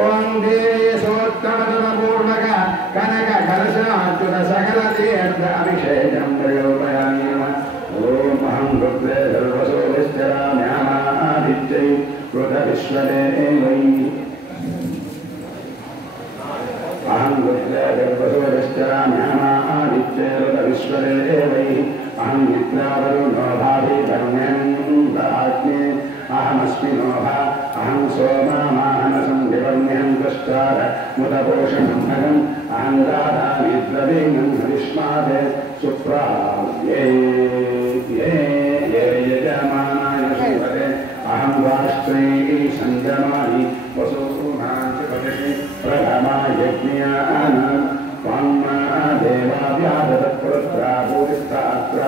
ఓం దేవేశోత్తమతమపూర్ణక కనక కలశాచ్యుత సకల తీర్థ అభిషేకం ప్రయోపయామి నమః. ఓం అహం రుద్రే సర్వసోభిశ్చరామ్యామాదిత్యై కృత విశ్వదేవై అహం రుద్రే సర్వసోభిశ్చరామ్యామాదిత్యై కృత విశ్వదేవై అహం మిత్రావరుణో భావి ధర్మ్యం దాజ్ఞే అహమస్మి నోభ అహం సోమామాహనసం వివర్మ్యం దుష్టార ముదపోషణం అహం అహం దాదామి ద్రవీణం హరిష్మాదే సుప్రాయే యజమానాయ శుభదే అహం రాష్ట్రే సంజమాని వసూనాంచి ప్రథమా యజ్ఞాన వాన్మా దేవావ్యాదత్పుత్రా భూరిస్తాత్ర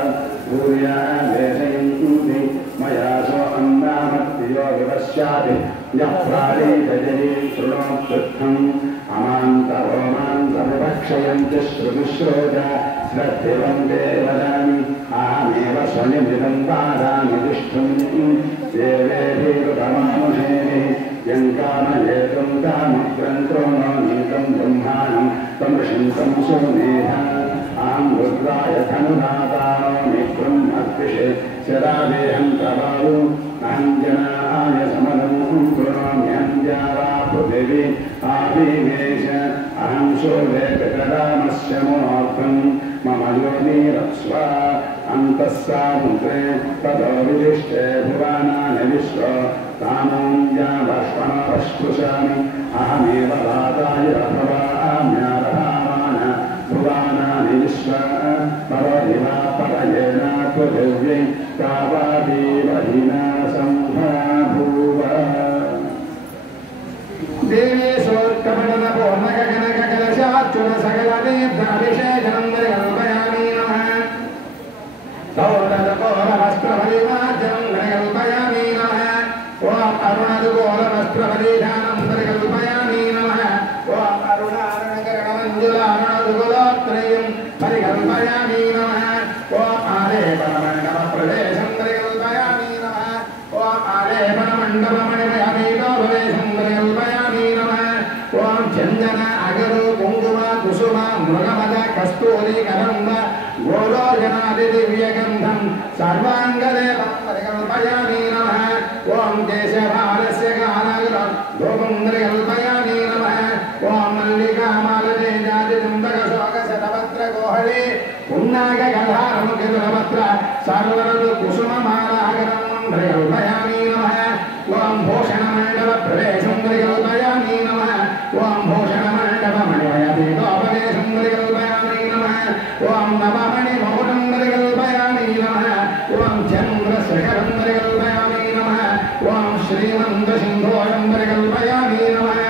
భూర్యా దేశయంతి మయా సో అన్నామత్యో వివశ్యాది యః ప్రాణేతజనే శృణోత్థం అమాంతరోమాంతముపక్షయంతి శ్రుతిశ్రోత శ్రద్ధివం దేవదామి అహమేవ స్వనిమిదం వాదామి దుష్టం దేవేభిరుతమానుషేమి యంకామయేతం కామగ్రంథో నో నీతం బ్రహ్మాణం తం ఋషింతం సోమేధ అహం రుద్రాయ ధనునాథానో మిత్రం అర్పిషే శరాదేహం ప్రభావు అహం జనాయ సమనం కృణోమ్యం జావా పృథివీ ఆవివేశ అహం శోభే పితరామస్య మోర్థం మమ యోనిరస్వ అంతః సాముద్రే తదో విశిష్టే భువనాని విశ్వ తామోంజావశ్వనపశ్పృశామి అహమేవ రాజాయ భవామ్యారహామాన భువనాని విశ్వ పరదివా పరయేణ పృథివ్యై తావాదేవహినా సంభూవ. దేవేశోత్తమన పూర్ణక కనక కలశాచ్యుత సకల తీర్థాభిషేకం కల్పయామి నమః. గౌరవస్త్రపరిమార్జనం కల్పయామి నమః. ఓం అరుణదుగోళవస్త్రపరిధానం పరికల్పయామి నమః. ఓం అరుణారణకరణమంజులారణదుగోళత్రయం పరికల్పయామి నమః. ఓం ఆలేపనమండప ప్రదేశం పరికల్పయామి నమః. ఓం ఆలేపనమండపమణిమయమేకో ప్రదేశం పరికల్పయామి నమః. ఓం చందన అగరు కుంకుమ కుసుమ మృగమద కస్తూరి కరంబ గోరోజనాది దివ్యగంధం సర్వాంగదేవం పరికల్పయామి నమః. ఓం కేశవారస్య గానగరం గోపం పరికల్పయామి నమః. ఓం మల్లికామాలనే జాతి దుంబక శోక శతపత్ర గోహళే పున్నాగ గంధారముఖితులపత్ర సర్వరదు కుసుమమాలాగరం పరికల్పయామి నమః. ఓం భూషణమండప ప్రవేశం పరికల్పయామి నమః. ఓం భూషణమండపమణిమయపీఠోపదేశం పరికల్పయామి నమః. ఓం నవమణి మౌఢం పరికల్పయామి నమః. ఓం చంద్రశేఖరం పరికల్పయామి నమః. ఓం శ్రీమంతసింధోయం పరికల్పయామి నమః.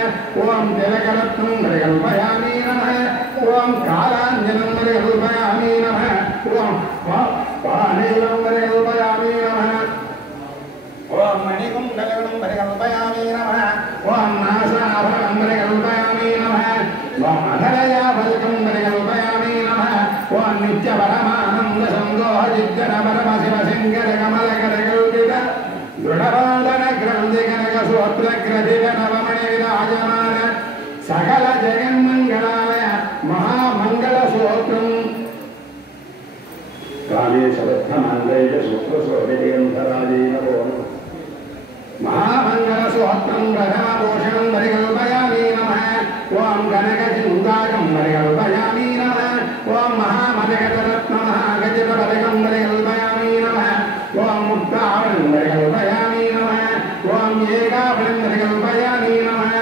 ఓం తిలకరత్నం పరికల్పయామి నమః. ఓం కాలాంజనం పరికల్పయామి నమః. ఓం పానీయం పరికల్పయామి నమః. ఓం మణికుండలం పరికల్పయామి నమః. ఓం నాసాభరణం పరికల్పయామి నమః. ఓం అధరయాఫలకం పరికల్పయామి నమః. ఓం నిత్యపరమానంద సందోహజిజ్జన పరమ శివ శంకర కమలకరకల్పిత దృఢవాదన గ్రంథి కనక సూత్రగ్రథిత నవమణి విరాజమాన సకల జగన్మంగళాలయ మహామంగళ సూత్రం కాళేశబద్ధమంగళ సూత్రశోభిగంధరాజేన మహామంగళ సూత్రం ప్రథమభూషణం పరికల్పయామి నమః. ఓం కనకచింతాకం పరికల్పయామి నమః. ఓం మహామదగతరత్న మహాగజిత పదకం పరికల్పయామి నమః. ఓం ముక్తావళం పరికల్పయామి నమః. ఓం ఏకావళం పరికల్పయామి నమః.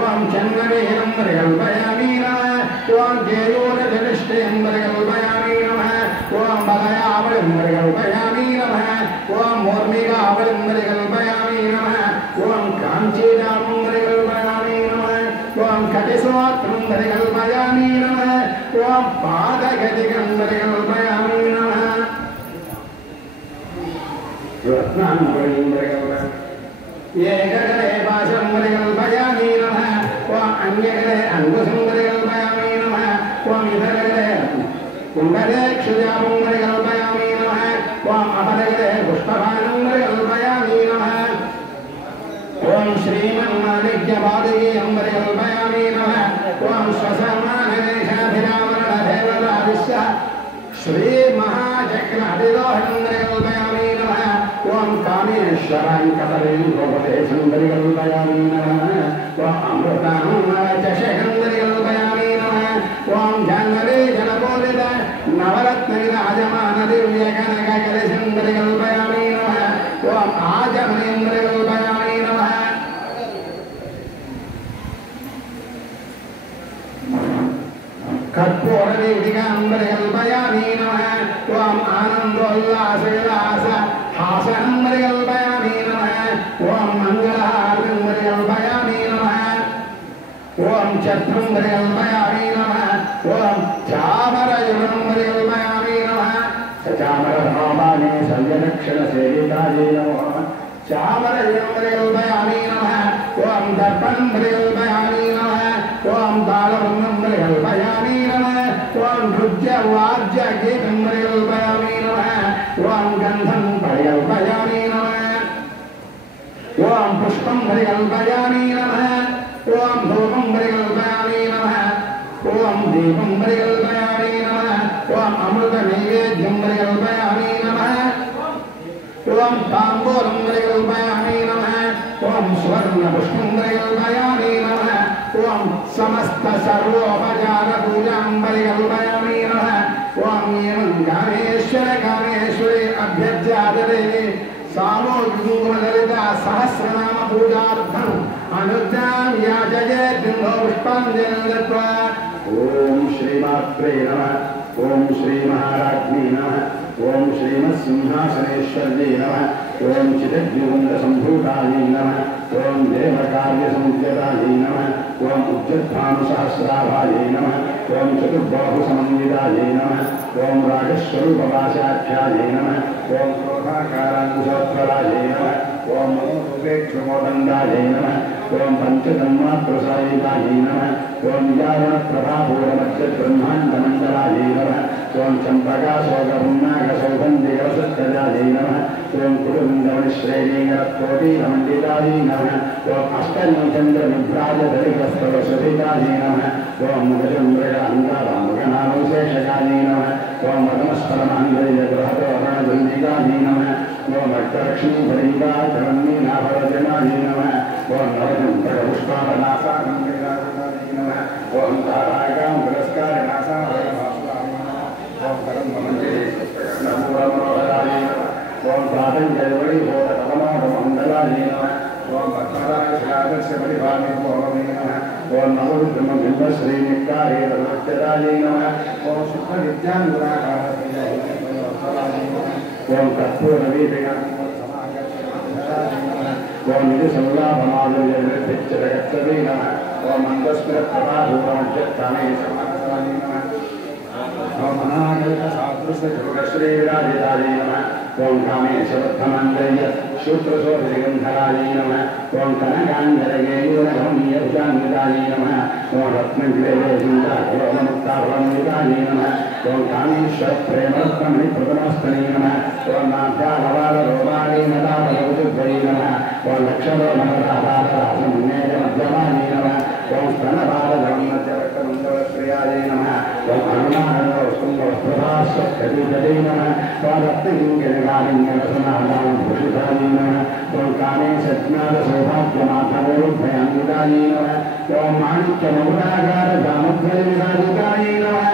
ఓం చంద్రవీరం పరికల్పయామి నమః. ఓం కేయూరజనిష్టయం పరికల్పయామి నమః. ఓం బలయావళం పరికల్పయామి నమః. ఓం మూర్మికావళం పరికల్పయామి నమః. ఓం కాంచీరామం పరికల్పయామి నమః. ఓం కటిసోత్రం పరికల్పయామి నమః. ఓం పాదగతికం పరికల్పయామి నమః. రత్నాంబరీం పరికల్పయామి ఏకగరే పాశం పరికల్పయామి నమః. ఓం అన్యగరే అంకుశం పరికల్పయామి నమః. ఓం ఇతరగరే కుండలే క్షుజామం పరికల్పయామి నమః. ఓం అపరగరే పుష్పభానం పరికల్పయామి నమః. ఓం శ్రీమన్మాణిక్యపాదయే अंबरिकल्पयामि नमः ओम स्वसमानवेशाभिरामरणदेवतादिश्य श्री महाचक्रादिदोहंबरिकल्पयामि नमः ओम कामेश्वराङ्कतलिं गोपदेशंबरिकल्पयामि नमः ओम अमृतांचषकंबरिकल्पयामि नमः ओम जाह्नवी जलपूरित नवरत्नविराजमान दिव्यकनककलिशंबरिकल्पयामि नमः ओम आजमनींबरिकल्पयामि नमः कर्पूरदीपिकांबरिकल्पयामि नमः ओम आनन्दोल्लासविलास हासनंबरिकल्पयामि नमः ओम मंगलहारंबरिकल्पयामि नमः ओम चत्रंबरिकल्पयामि नमः ओम चामरयुगंबरिकल्पयामि नमः चामरधामानि संयदक्षिणसेवितायै नमः चामरयुगंबरिकल्पयामि नमः ओम दर्पणंबरिकल्पयामि नमः ओम तालवन्नंबरिकल्पयामि नमः ओम नृत्यवाद्यगीतंबरिकल्पयामि नमः ओम गन्धंबरिकल्पयामि नमः ओम पुष्पंबरिकल्पयामि नमः ओम धूपंबरिकल्पयामि नमः ओम दीपंबरिकल्पयामि नमः ओम अमृतनैवेद्यंबरिकल्पयामि नमः ओम ताम्बूलंबरिकल्पयामि नमः ओम स्वर्णपुष्पंबरिकल्पयामि नमः ओम समस्त सर्वोपचार पूजांबरिकल्पयामि नमः ओम एवं कामेश्वर कामेश्वरी अभ्यर्च्यादेवी सामोदलिता सहस्रनाम पूजार्थम अनुज्ञां याचये बिंदो पुष्पांजलिं दत्त्वा ओम श्रीमात्रे नमः ओम श्री महाराज्ञी नमः ओम श्रीमत्सिंहासनेश्वर्यै नमः ओम चिदग्निवृन्दसम्भूतायै नमः ओम देवकार्यसंज्ञतायै नमः ओम उज्जत्भानुसहस्राभायै नमः ओम चतुर्बाहुसमन्वितायै नमः ओम राजस्वरूपवासाख्यायै नमः ओम क्रोधाकाराङ्कुशोत्तरायै नमः ओम मनोरूपेक्षुमोदण्डायै नमः ओम पंचतन्मात्रसायितायै नमः ओम यावनप्रभापूरमध्यब्रह्माण्डमण्डलायै नमः ओम चम्पकाशोकपुन्नाकसौगन्धिकरसत्कजायै नमः ओम कुरुविन्दमणिश्रेणीकरकोटीरमण्डितायै नमः ओम अष्टमीचन्द्रविभ्राजधरिकस्तवसुभितायै नमः ओम मुखचन्द्रकान्तारामुखनामविशेषकायै नमः ओम मदमस्तरमाङ्गल्यगृहतोरणगुण्डिकायै नमः ओम अष्टलक्ष्मीभरिकाचरण्मीनाभरजनायै नमः ओम नवचन्द्रपुष्पापनासानन्दिराजनायै नमः ओम ताराकां पुरस्कारनासाय ओम परममञ्जरी नमोराय ओम पातञ्जलि होततमोदमण्डलायै नमः ओम पद्मराजस्य परिभागे नमः ओम नवरुद्रमबिम्बश्रीनिकारे रमत्यदायै नमः ओम शुक्लविद्याङ्गुराकारस्य ओम कर्पूरवीपिका ओम निधिसंलाभमाधुर्यनिर्भिच्चरगच्छते नमः ओम मन्दस्मिरप्रभाभूराज्यत्थाने समागतायै नमः ओम अनागतसादृश्ययोगश्रीविराजितायै नमः ओम कामेशवत्थमन्त्रय्य शूत्रशोभिगन्धरायै नमः ओम कनकाञ्जलगेयूरभूमियभुजान्वितायै नमः ओम रत्नगिरेशुण्डाकुलोमुक्ताभवन्वितायै नमः ओम कामेश्वरप्रेमरत्नमणिप्रथमस्तनै नमः ओम नाभ्यालवालरोमाणीनदाफलकुतुभ्यै नमः ओम लक्षणोमराधारासमुन्नेयमध्यमायै नमः ओम स्तनभारधर्मत्यरक्तमण्डलप्रियायै नमः ओम अनुमानवस्तुङ्गवस्त्रभास्वत्यदीपदै नमः ओम रत्नकिङ्कणकालिङ्गरसनादां भूषितायै नमः ओम कामेशज्ञानसौभाग्यमाधवोभयान्वितायै नमः ओम माणिक्यमौलागारजामुद्वयविराजितायै नमः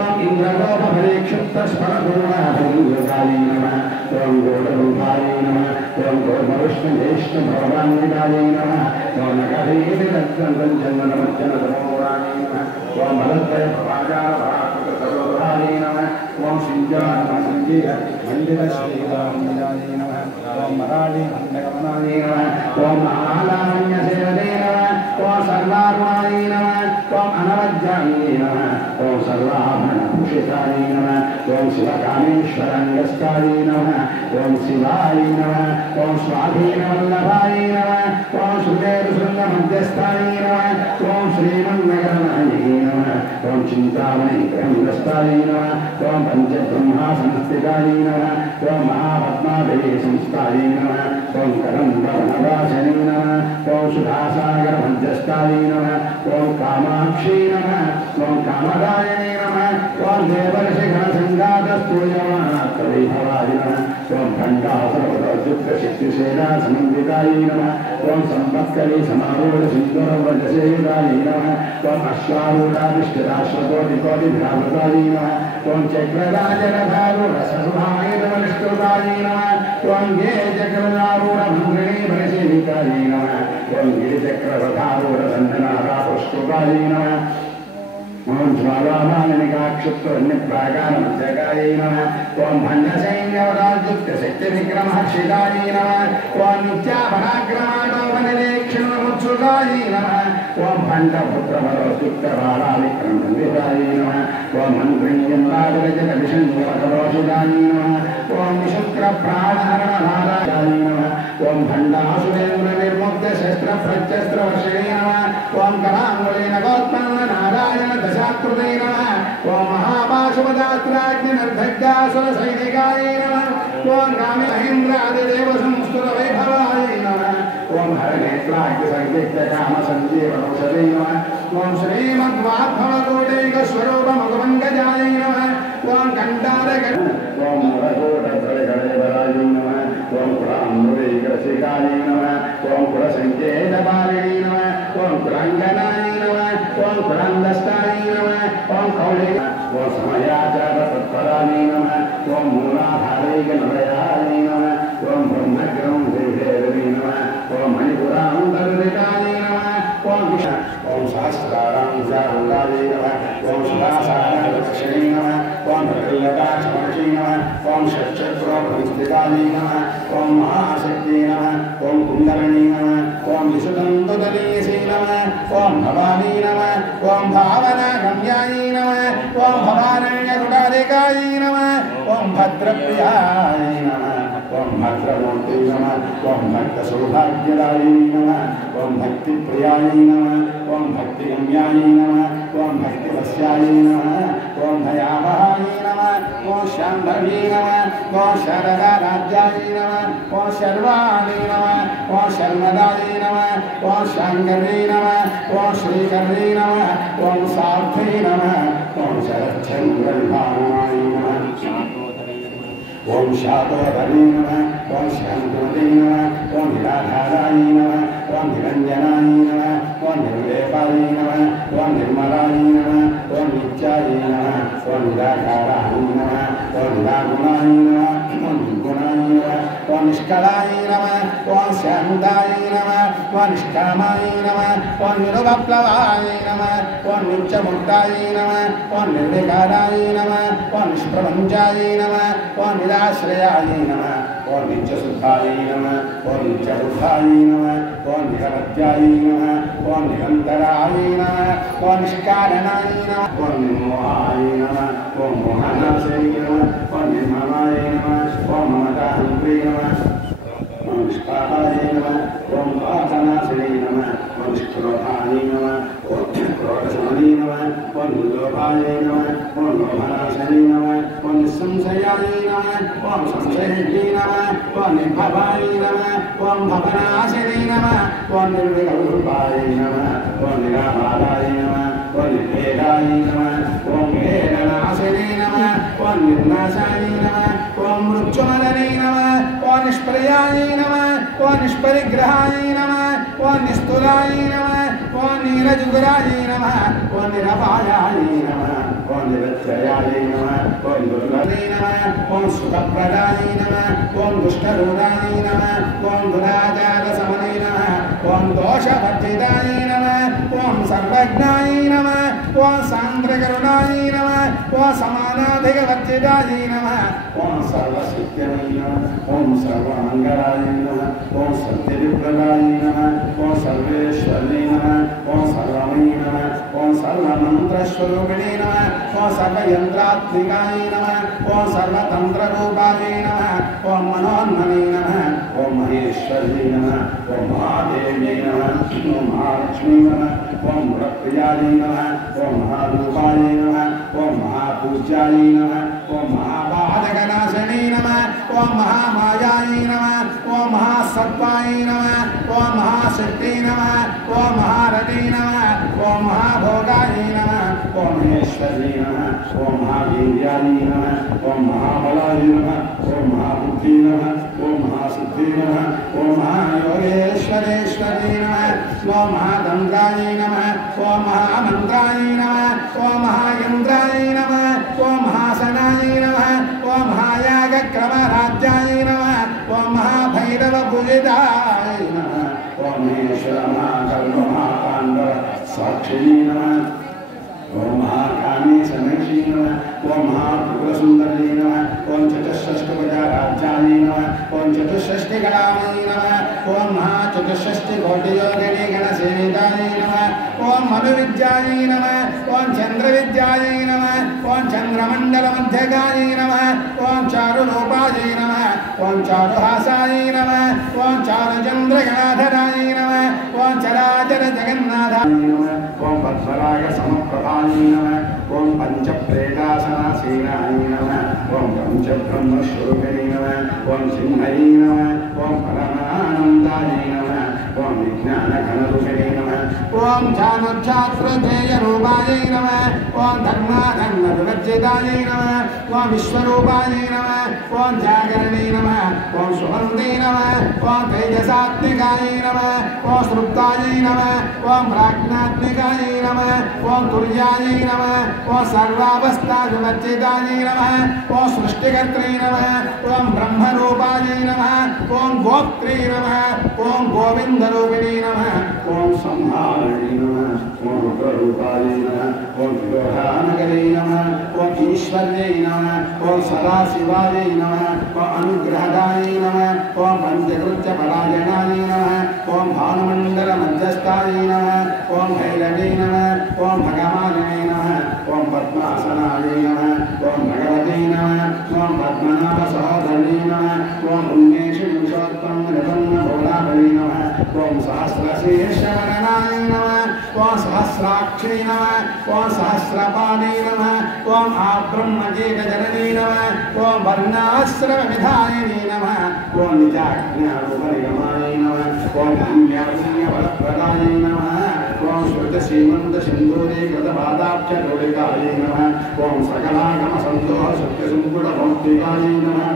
ओम इन्द्रलोकपरीक्षिप्तस्फलपूर्णाभङ्गतायै नमः ओम गौररूपायै नमः ओम गौरविष्णुदेष्णभवनान्वितायै नमः ओम नगरीरत्नञ्जनमज्जनतमोरायै नमः ओम मलद्वयप्रभाजारभाकृतसरोधायै नमः ओम सिञ्जानमसञ्जीय मण्डितश्रीरामनिलायै नमः ओम मराळीभण्डगमनायै नमः ओम आलावण्यसेवदे नमः ओम सर्वारुणायै नमः ओम अनवद्यायै नमः ओम सर्वाभरणभूषितायै नमः ओम शिवकामेश्वराङ्गस्तायै नमः ओम शिवाय नमः ओम स्वाधीनवल्लभायै नमः ओम सुदेवशृङ्गमध्यस्थायै नमः ओम श्रीमन्नगरनायै नमः ओम चिंतामणि ग्रहस्थायै नमः ओम पंचब्रह्मा संस्थितायै नमः ओम महापद्मादेवी संस्थायै नमः ओम कदम्बवनवासिनी नमः ओम सुधासागर मध्यस्थायै नमः ओम कामाक्षी नमः ओम कामदायिनी नमः ओम देवर्षिगणसङ्घातस्तूयमानात्तवैभवाय नमः ओम खण्डासुरवरयुक्तशक्तिसेना समन्वितायै नमः ओम संवत्सरे समारूढ सिन्दूरव्रजसेवितायै नमः ओम अश्वारूढाभिष्टराश्वकोटिकोटिभ्रामृतायै नमः ओम चक्रराजरथारूढ सर्वायुधवनिष्कृतायै नमः ओम गे चक्ररारूढभङ्गिनी भरसेवितायै नमः ओम गिरिचक्ररथारूढ दण्डनाथापुष्कृतायै नमः ओम ज्वालामालिनिकाक्षिप्तवन्यप्राकानमध्यकायै नमः ओम भण्डसैन्यवराजुक्तशक्तिविक्रमहर्षितायै नमः ओम नित्यापराक्रमाणोपनिरीक्षणमुत्सुकायै नमः ओम भण्डपुत्रवरोजुक्तबालाविक्रमन्वितायै नमः ओम मन्त्रिण्यन्नादरजतविषण्यवकरोषितायै नमः ओम विशुक्रप्राणहरणनादायै नमः ओम भण्डासुरेन्द्रनिर्मुक्तशस्त्रप्रत्यस्त्रवर्षिणे नमः ओम कराङ्गुलीनगोत्पन्ननारायण दशाकृते नमः ओम महापाशुपदात्राज्ञनर्धज्ञासुरसैनिकायै नमः ओम कामिमहेन्द्रादिदेवसंस्तुतवैभवायै नमः ओम हरनेत्राग्निसंयुक्तकामसञ्जीवनौषधे नमः ओम श्रीमद्वाग्भवकोटैकस्वरूपमुखपङ्कजायै नमः ओम कण्ठारक ओम मूलकोटत्रयगणेवरायै नमः ओम कुलाम्बुदैकरसिकायै नमः ओम कुलसङ्केतपालिनी नमः ओम कुलाङ्गनायै नमः ओम कुलान्दस्तायै नमः ओम कौले ओम समयाचारतत्परायै नमः ओम मूलाधारैकनलयायै नमः ओम ब्रह्मग्रन्थिभेदवे नमः ओम मणिपुरान्तर्दितायै नमः ओम सहस्रारांसारङ्गायै नमः ओम सुदासारदक्षिणे नमः ओम प्रकल्लताक्षमर्षि नमः ओम षट्चक्रोपरिस्थितायै नमः ओम महाशक्ति नमः ओम कुण्डलिनी नमः ओम विशुदन्तुदलीयसे नमः ओम भवानी नमः ओम भावनागम्यायै नमः ओम भवारण्यकुटारिकायै नमः ओम भद्रप्रियायै नमः ओम भद्रमूर्ति नमः ओम भक्तसौभाग्यदायै नमः ओम भक्तिप्रियायै नमः ओम भक्तिगम्यायै नमः ओम भक्तिवश्यायै नमः ओम भयावहायै नमः ओम शाम्भवी नमः ओम शरदाराध्यायै नमः ओम शर्वाणी नमः ओम शर्मदायै नमः ओम शाङ्करी नमः ओम श्रीकरी नमः ओम साध्वी नमः ओम शरच्चन्द्रविभावनाय नमः ओम शातोदरी नमः ओम शान्तुमती नमः ओम निराधाराय नमः ओम निरञ्जनाय नमः ओम निर्लेपाय नमः ओम निर्मलाय नमः ओम नित्याय नमः ओम निराकाराय नमः ओम निरागुणाय नमः ओम निर्गुणाय नमः ओम निष्कलाय नमः ओम शान्ताय नमः ओम निष्कामाय नमः ओम निरुपप्लवाय नमः ओम नित्यमुक्ताय नमः ओम निर्विकाराय नमः ओम निष्प्रपञ्चाय नमः ओम निराश्रयाय नमः ओम नित्यशुद्धाय नमः ओम नित्यबुद्धाय नमः ओम निरवध्याय नमः ओम निरन्तराय नमः ओम निष्कारणाय नमः ओम निर्मोहाय नमः ओम मोहनाशय नमः ओम निर्ममाय नमः ओम ममताहन्त्रे नमः ओम निष्पापाय नमः ओम पापनाशय नमः ओम निष्क्रोधाय नमः ओम क्रोधशमने नमः ओम निर्लोभाय नमः ओम लोभनाशय नमः ओम निस्संशयाय नमः ओम संशयज्ञे नमः ओम निर्भवाय नमः ओम भवनाशने नमः ओम निर्विकल्पाय नमः ओम निराबाधाय नमः ओम निर्भेदाय नमः ओम भेदनाशने नमः ओम निर्नाशाय नमः ओम मृत्युमदने नमः ओम निष्प्रयाय नमः ओम निष्परिग्रहाय नमः ओम निस्तुलाय नमः ओम नीरजुगराय नमः ओम निरपायाय नमः ओम निरच्छयाय नमः ओम दुर्लभे नमः ओम सुखप्रदाय नमः ओम दुष्टरूढाय नमः ओम दुराचारशमने नमः ओम दोषवर्जिताय नमः ओम सर्वज्ञाय नमः ओम सान्द्रकरुणाय नमः ओम समानाधिकवर्जिताय नमः ओम सर्वशक्तिमय नमः ओम सर्वमङ्गलाय नमः ओम सत्यविप्रदाय नमः ओम सर्वेश्वरे नमः ओम सर्वमयी नमः ओम सर्वमन्त्र सर्वमन्त्रस्वरूपिणे नमः ओम सर्वयन्त्रात्मिकाय नमः ओम सर्वतन्त्ररूपाय नमः ओम मनोन्मने नमः ओम महेश्वर्यै नमः ओम महादेव्यै नमः ओम महालक्ष्मी नमः ओम गुणप्रियाय नमः ओम महारूपाय नमः ओम महापूज्याय नमः ओम महाबाधकनाशिने नमः ओम महामायाय नमः ओम महासत्त्वाय नमः ओम महाशक्ति नमः ओम महारथे नमः ओम महाभोगाय नमः ओम महेश्वर्यै नमः ओम महावीर्याय नमः ओम महाबलाय नमः ओम महाबुद्धि नमः ओम महासिद्धि नमः ओम महायोगेश्वरेश्वरी नमः ओम महातन्त्राय नमः ओम महामन्त्राय नमः ओम महायन्त्राय नमः ओम महासनाय नमः ओम महायागक्रमराज्याय नमः ओम महाभैरवपूजिताय नमः ओम महेश्वर महाकल्प महापाण्डव साक्षिणे नमः ओम महाकामी समीक्षी नमः ओम महात्रिपुरसुन्दरी नमः ओम चतुष्षष्टिभुजाराध्याय नमः ओम चतुष्षष्टिकलामयी नमः ओम महाचतुष्षष्टिकोटियोगिनी गणसेविताय नमः ओम मनुविद्याय नमः ओम चन्द्रविद्याय नमः ओम चन्द्रमण्डलमध्यगाय नमः ओम चारुरूपाय नमः ओम चारुहासाय नमः ओम चारुचन्द्रगणाधराय नमः ओम चराचरजगन्नाथाय नमः ओम पद्मरागसमप्रभाय नमः ओम पंचप्रेतासनासीनाय नमः ओम पंचब्रह्मस्वरूपिणे नमः ओम सिंहै नमः ओम परमानन्दाय नमः ओम विज्ञानघनरूपिणे नमः ओम ज्ञानच्छात्रधेयरूपाय नमः ओम धर्माधर्मविवर्जिताय नमः ओम विश्वरूपाय नमः ओम जागरणे नमः ओम सुगन्धे नमः ओम तेजसात्मिकाय नमः ओम सृप्ताय नमः ओम प्राज्ञात्मिकाय नमः ओम तुर्याय नमः ओम सर्वावस्थाविवर्जिताय नमः ओम सृष्टिकर्त्रे नमः ओम ब्रह्मरूपाय नमः ओम गोप्त्रे नमः ओम गोविन्दरूपिणे नमः ओम संहारिणे नमः ओम रुद्ररूपाय नमः ओम विरोधानगरे नमः ओम ईश्वर्यै नमः ओम सदाशिवाय नमः ओम अनुग्रहदाय नमः ओम पंचकृत्यपरायणाय नमः ओम भानुमण्डलमध्यस्थाय नमः ओम भैरवे नमः ओम भगवाने नमः ओम पद्मासनाय नमः ओम भगवते नमः ओम पद्मनाभसहोदरी नमः ओम पुण्येषु पुरुषोत्तम निबन्धभोलाबली नमः ओम सहस्रशीर्षवरणाय नमः ओम सहस्राक्षी नमः ओम सहस्रपाणी नमः ओम आब्रह्मजीतजननी नमः ओम वर्णाश्रमविधायिनी नमः ओम निजाज्ञारूपनिगमाय नमः ओम पुण्यपुण्यफलप्रदाय नमः ओम श्रुतसीमन्तसिन्दूरीकृतपादाब्जलोलिकाय नमः ओम सकलागमसन्तोषसत्यसम्पुटभौतिकाय नमः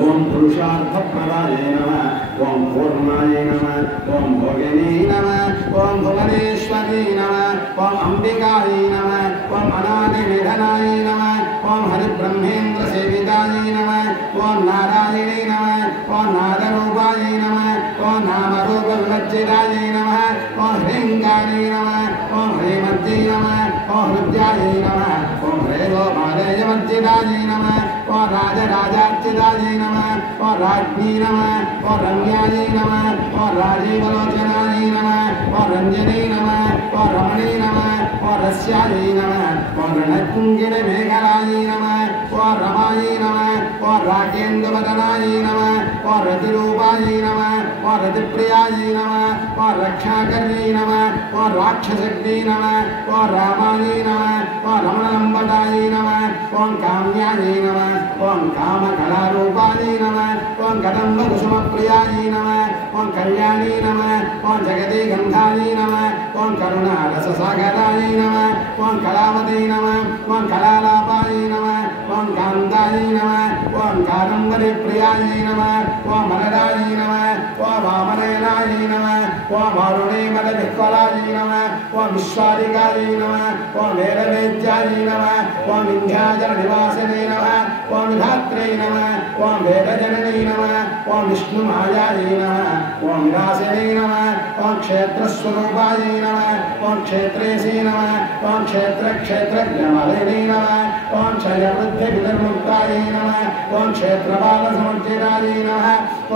ओम पुरुषार्थप्रदाय नमः ओम पूर्णाय नमः ओम भोगिनी नमः ओम भुवनेश्वरी नमः ओम अंबिकाय नमः ओम अनादिनिधनाय नमः ओम हरिब्रह्मेन्द्रसेविताय नमः ओम नारायणी नमः ओम नादरूपाय नमः ओम नामरूपविवर्जिताय नमः ओम ह्रीङ्गारे नमः ओम ह्रीमद्यै नमः ओम हृद्याय नमः ओम ह्रेगोपालयवर्जिताय नमः ओम राजराजार्चिताय नमः ओम राज्ञी नमः ओम रम्याय नमः ओम राजीवलोचनाय नमः ओम रञ्जनी नमः ओम रमणी नमः ओम रस्याय नमः ओम रणकुङ्गिणमेखलाय नमः ओम रमाय नमः ओम राकेन्दुवदनाय नमः ओम रतिरूपाय नमः ओम रतिप्रियाय नमः ओम रक्षाकर्यै नमः ओम राक्षसग्नै नमः ओम रामाय नमः ओम रमणलम्बटाय नमः ओम काम्याय नमः ओम कामकलारूपाय नमः ओम कदम्बकुसुमप्रियाय नमः ओम कल्याणी नमः ओम जगति गन्धाय नमः ओम करुणारससागराय नमः ओम कलावती नमः ओम कलालापाय नमः ओम कान्ताय नमः ओम कादम्बरीप्रियाय नमः ओम मलदाय नमः ओम वामनयनाय नमः ओम वारुणीमलविह्वलाय नमः ओम विश्वादिकाय नमः ओम वेदवेद्याय नमः ओम विन्ध्याचलनिवासिने नमः ओम विधात्रे नमः ओम वेदजननी नमः ओम विष्णुमायाय नमः ओम विलासिने नमः ओम क्षेत्रस्वरूपाय नमः ओम क्षेत्रेशी नमः ओम क्षेत्रक्षेत्रज्ञमालिनी नमः ओम क्षयवृद्धिविनिर्मुक्ताय नमः ओम क्षेत्रपालसमुच्चिताय नमः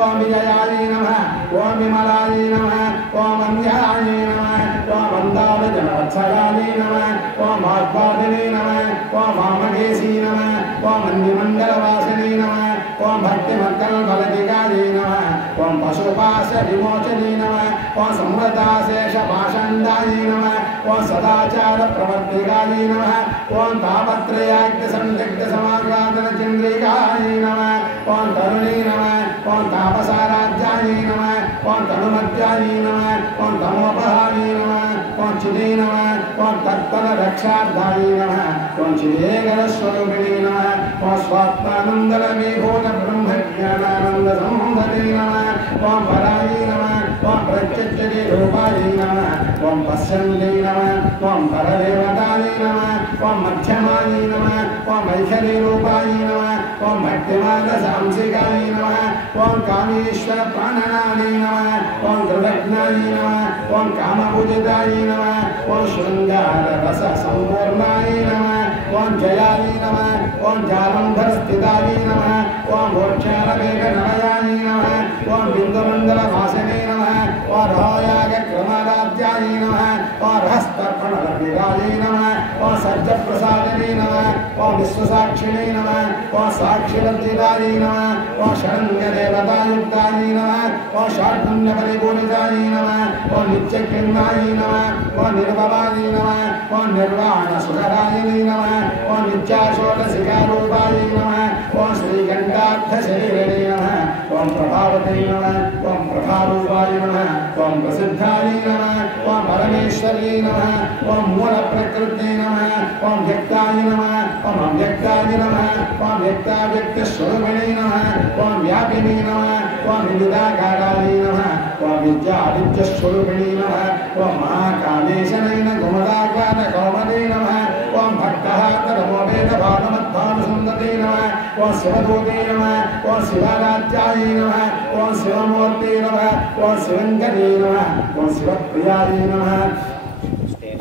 ओम विजयाय नमः ओम विमलाय नमः ओम अन्याय नमः ओम वन्दावजनवत्सलाय नमः ओम भागवादिनी नमः ओम वामकेशी नमः ओम मन्दिमण्डलवासिनी नमः ओम भक्तिमत्कल्पलतिकायै नमः ओम पशुपाश विमोचनी नमः ओम संवृताशेषपाषण्डायै नमः ओम सदाचारप्रवर्तिकायै नमः ओम तापत्रयाक्तसंदिग्धसमाघातनचन्द्रिकायै नमः ओम तरुणी नमः ओम तापसाराध्यायै नमः ओम तनुमध्यायै नमः ओम तमोपहायै नमः ओम चिदे नमः ओम तत्पररक्षार्थायै नमः ओम चिदेकरस्वरूपिणी नमः ओम स्वात्मानन्दलमीभूतब्रह्मज्ञानानन्दसंहते नमः ओम परायै नमः ओम प्रत्यक्षते रूपायै नमः ओम पश्यन्ते नमः ओम परदेवतायै नमः ओम मध्यमायै नमः ओम वैखरीरूपायै नमः ओम भक्तिमानसांसिकायै नमः ओम कामेश्वर प्राणनायै नमः ओम त्रिभग्नायै नमः ओम कामपूजितायै नमः ओम शृङ्गाररससम्पूर्णायै नमः ओम जयायै नमः ओम जालम्भरस्थितायै नमः ओम मोक्षालवेकनलयायै नमः ओम बिन्दुमण्डलवासिने नमः ओम रहोयागक्रमाराध्यायै नमः ओम रहस्तर्पणलभ्यगायै नमः ओम सज्जप्रसादिने नमः ओम विश्वसाक्षिणे नमः ओम साक्षिवर्जितायै नमः ओम शरण्यदेवतायुक्तायै नमः ओम षड्पुण्यपरिपूरितायै नमः ओम नित्यकृन्नायै नमः ओम निर्भवायै नमः ओम निर्वाणसुखदायिने नमः ओम नित्याषोडशिखारूपायै नमः ओम श्रीकण्ठार्थशरीरिणे नमः ओम प्रभावते नमः ओम प्रभारूपाय नमः ओम प्रसिद्धायै नमः ओम परमेश्वर्यै नमः ओम मूलप्रकृत्यै नमः ओम व्यक्ताय नमः ओम अव्यक्ताय नमः ओम व्यक्ताव्यक्तस्वरूपिणे नमः ओम व्यापिने नमः ओम विविधाकाराय नमः ओम विद्यादित्यस्वरूपिणे नमः ओम महाकामेशनेन गुमदाकारकौमदे नमः ओम भक्तहातरमोवेदभागमद्भानुसन्दते नमः ओम शिवदूते नमः ओम शिवाराध्यायै नमः ओम शिवमूर्ते नमः ओम शिवङ्करे नमः ओम शिवप्रियायै नमः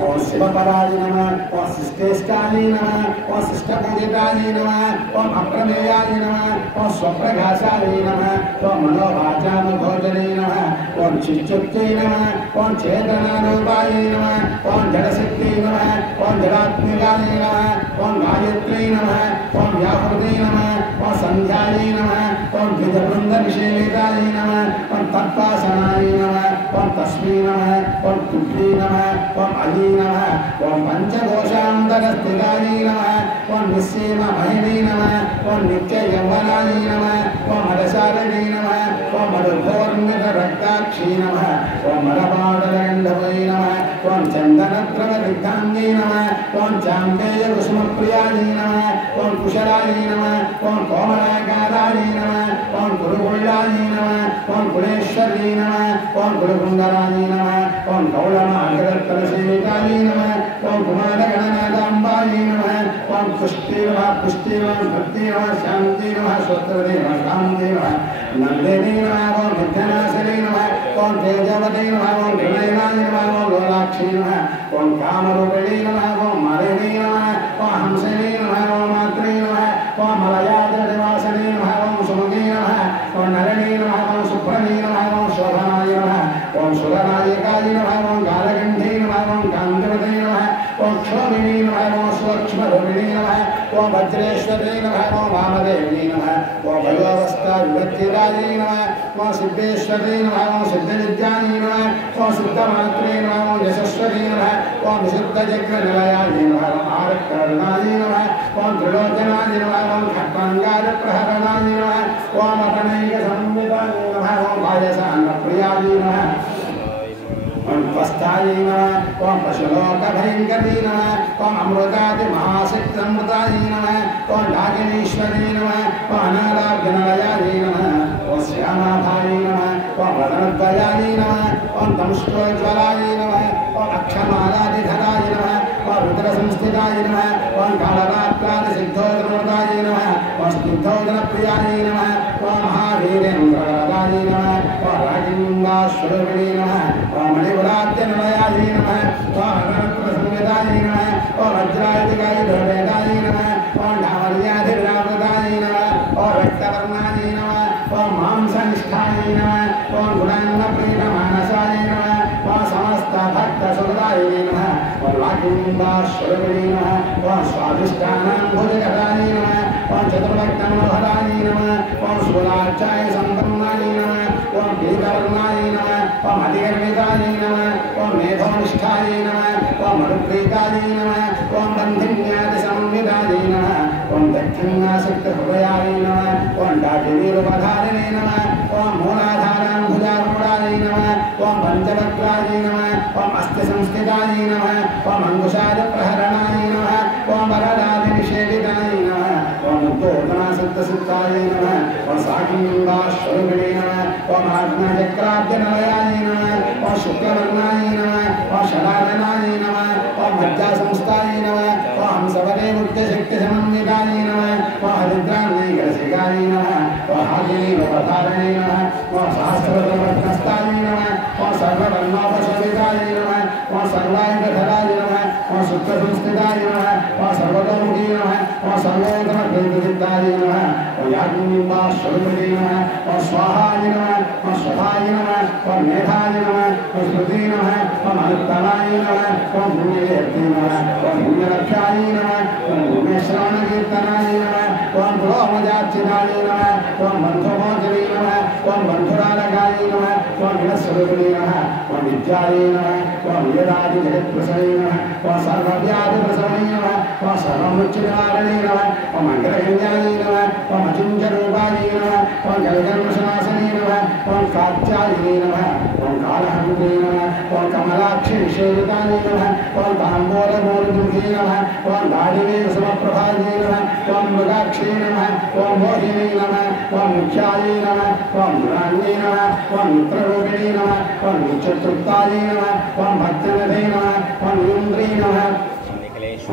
ओम शिवपराय नमः ओम शिष्टेष्टाय नमः ओम शिष्टपूजिताय नमः ओम अप्रमेयाय नमः ओम स्वप्रकाशाय नमः ओम मनोवाचानुभोजने नमः ओम चिच्चुत्यै नमः ओम चेतनारूपाय नमः ओम जडशक्त्यै नमः ओम जडात्मिकाय नमः ओम गायत्र्यै नमः ओम व्याहृते नमः ओम सन्ध्यायै नमः ओम द्विजवृन्दनिषेविताय नमः ओम तत्पासनाय नमः ओम तस्मै नमः ओम तुभ्ये नमः ओम अयि नमः ओम पंचकोशान्तरस्थिताय नमः ओम निस्सीममहिने नमः ओम नित्ययौवनाय नमः ओम मदशालिने नमः ओम मधुभोर्मितरक्ताक्षी नमः ओम मलपाटलगण्डवे नमः ओम चन्दनद्रवरिक्ताङ्गे नमः ओम चाम्पेयकुसुमप्रियाय नमः ओम कुशलाय नमः ओम कोमलाकाराय नमः ओम कुरुकुल्लाय नमः ओम कुलेश्वर्यै नमः ओम कुलकुण्डलाय नमः ओम कौलमार्गदत्तनसेविताय नमः ओम कुमारगणनाथाम्बाय नमः ओम पुष्टे नमः भक्ति नमः शान्ति नमः स्वस्त्रवते नमः शान्ति नमः नन्दिनी नमः ओम विघ्ननाशिनी नमः ओम तेजवते नमः ओम गणनाय नमः ओम लोलाक्षी नमः ओम कामरूपिणी नमः ओम मालिनी नमः ओम हंसिनी नमः ओम मात्रे नमः ओम मलयाद्रनिवासिनी नमः ओम सुमती नमः ओम नलिनी नमः ओम सुप्रणी नमः ओम शोभनाय नमः ओम सुरनायकाय नमः ओम कालकण्ठे नमः ओम कान्तिमते नमः ओम क्षोभिनी नमः ओम सूक्ष्मरूपिणी नमः ओम वज्रेश्वरी नमः ओम वामदेवी नमः ओम भगवस्ताविभक्तिदायै नमः ओम सिद्धेश्वरी नमः ओम सिद्धविद्यायै नमः ओम सिद्धमात्रे नमः ओम यशस्वरी नमः ओम विशुद्धचक्रनिलयाय नमः ओम आरक्करणाय नमः ओम त्रिलोचनाय नमः ओम खट्वाङ्गारप्रहरणाय नमः ओम अटनैकसंविताय नमः ओम पायसान्नप्रियाय नमः ओम त्वस्ताय नमः ओम पशुलोकभयङ्करी नमः ओम अमृतादिमहाशक्त्यमृताय नमः ओम नागिनीश्वरी नमः ओम अनालाभ्यनलयाय नमः ओम श्यामाभाय नमः ओम वदनद्वयाय नमः ओम दंष्ट्रोज्ज्वलाय नमः ओम अक्षमालादिधराय नमः ओम रुद्रसंस्थिताय नमः ओम कालरात्रादिसिद्धोदनोदाय नमः ओम स्निग्धोदनप्रियाय नमः ओम महावीरेन्द्रवरदाय नमः ओम राजिन्द्रास्वरूपिणे नमः ओम मणिपुराद्यनिलयाय नमः ओम अनन्तसंविदाय नमः ओम वज्रायुधिकाय धर्मेदाय नमः ओम धामर्याधिविरावृताय नमः ओम रक्तवर्णाय नमः ओम मांसनिष्ठाय नमः ओम गुणान्नप्रीतमानसाय नमः ओम समस्तभक्तसुहृदाय नमः ओम लाकिंबाश्वरवणी नमः ओम स्वादिष्टानां भुजगदाय नमः ओम चतुर्भक्तमोहराय नमः ओम शूलाक्षाय संपन्नाय नमः ओम पीतवर्णाय नमः ओम अधिगर्भिताय नमः ओम मेधोनिष्ठाय नमः ओम मरुप्रीताय नमः ओम बन्धिन्यादिसंविदाय नमः ओम दक्षिणासक्तहृदयाय नमः ओम डाकिनीरुपधारिणे नमः ओम मूलाधारां भुजारूढाय नमः ओम पञ्चवक्त्राय नमः ओम अस्थिसंस्थिताय नमः ओम अंकुशादिप्रहरणाय नमः ओम वरदादिनिषेविताय नमः ओम मुक्तोदनासक्तसिद्धाय नमः ओम साकिम्बाश्वरूपिणे नमः ओम आज्ञाचक्राब्जनलयाय नमः ओम शुक्लवर्णाय नमः ओम शलादनाय नमः ओम मज्जासंस्थाय नमः ओम हंसवदे मुक्तशक्तिसमन्विताय नमः ओम हरिद्रान्नैकरसिकाय नमः ओम हाकिनीरुपधारिणे नमः ओम सहस्ररत्नस्ताय नमः ओम सर्ववर्णोपशोभिताय नमः ओम सर्वायुधराय नमः ओम शुक्लसंस्थिताय नमः ओम सर्वतोमुखी नमः ओम सर्वोत्तमप्रीतिसिद्धाय नमः ओम याज्ञनिर्वाश्वरूपिणे नमः ओम स्वाहाय नमः ओम स्वधाय नमः ओम मेधाय नमः ओम स्मृति नमः ओम अनुत्तमाय नमः ओम भूमिवेत्ति नमः ओम भूमिरक्षाय नमः ओम भूमेश्रवणकीर्तनाय नमः ओम पुरोमजार्चिताय नमः ओम बन्धुमोचने नमः ओम बन्धुरालकाय नमः ओम विनस्वरूपिणे नमः ओम विद्याय नमः ओम वेदादिजगत्प्रसवे नमः ओम सर्वव्याधिप्रसवे नमः ओम सर्वमुच्चनिवारणे नमः ओम अग्रगण्याय नमः ओम अचिन्त्यरूपाय नमः ओम जलकर्मशनासने नमः ओम कात्यायने नमः ओम कालहन्ते नमः ओम कमलाक्षिनिषेविताय नमः ओम ताम्बूलमूलमुखे नमः ओम दाडिवेशमप्रभाय नमः ओम मृगाक्षे नमः ओम मोहिने नमः ओम मुख्याय नमः ओम गुणान्ये नमः ओम मित्ररूपिणे नमः ओम नित्यतृप्ताय नमः ओम भक्तनिधे नमः ओम इन्द्रे नमः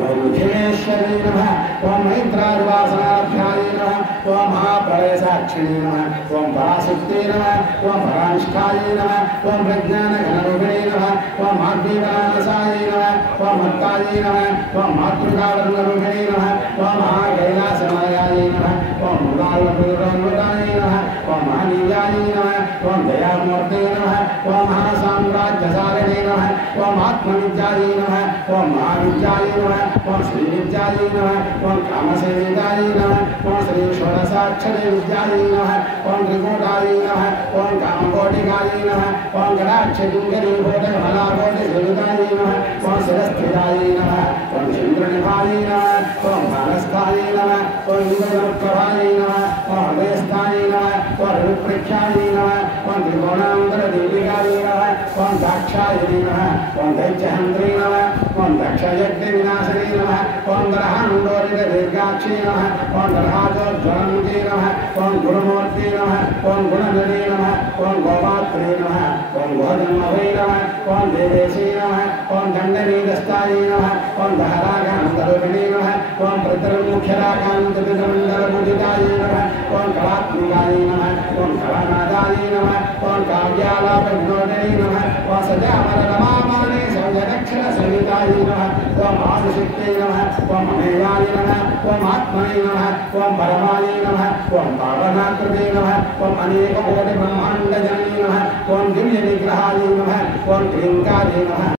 ओम खिलेश्वरी नमः ओम मैत्रादिवासनाभ्याय नमः ओम महाप्रलयसाक्षिणे नमः ओम पराशक्ते नमः ओम परानिष्ठाय नमः ओम प्रज्ञानघनरूपिणे नमः ओम माध्वीवानसाय नमः ओम मत्ताय नमः ओम मातृकावर्णरूपिणे नमः ओम महाकैलासमयाय नमः ओम मृगालपुरोन्नताय नमः ओम महानीयाय नमः ओम दयामूर्ते नमः ओम महासाम्राज्यसारिणे नमः ओम आत्मविद्याय नमः ओम महाविद्याय नमः ओम श्री विद्याय नमः ओम कामसेविताय नमः ओम श्री षोडशाक्षरे विद्याय नमः ओम त्रिकूटाय नमः ओम कामकोटिकाय नमः ओम गणाक्षकुङ्करीभूतकमलाकोटिसेविताय नमः ओम शिरस्थिताय नमः ओम चन्द्रनिभाय नमः ओम भानस्थाय नमः ओम इन्द्रप्रभाय नमः ओम हृदयस्थाय नमः ओम रुप्रख्याय नमः ओम त्रिकोणान्तरदीपिकाय नमः ओम दाक्षायने नमः ओम दैत्यहन्त्रे नमः ओम दक्षयज्ञविनाशिने नमः ओम दर्हाण्डोलितदीर्घाक्षे नमः ओम दर्हाजोज्ज्वलन्ते नमः ओम गुरुमूर्ते नमः ओम गुणनिधे नमः ओम गोमात्रे नमः ओम गोजन्मवे नमः ओम देवेशे नमः ओम दण्डनीदस्ताय नमः ओम दहराकान्तरूपिणे नमः ओम पितृमुख्यराकान्तपितृमण्डलपूजिताय नमः ओम कलात्मिकाय नमः ओम कलानादाय नमः ओम काव्यालापविनोदिने नमः ओम सजामररमामाने सौजदक्षिणसंहिताय नमः ओम आदिशक्ते नमः ओम अमेयाय नमः ओम आत्मने नमः ओम परमाय नमः ओम पावनाकृते नमः ओम अनेककोटिब्रह्माण्डजनने नमः ओम दिव्यनिग्रहाय नमः ओम क्लीङ्कारे नमः।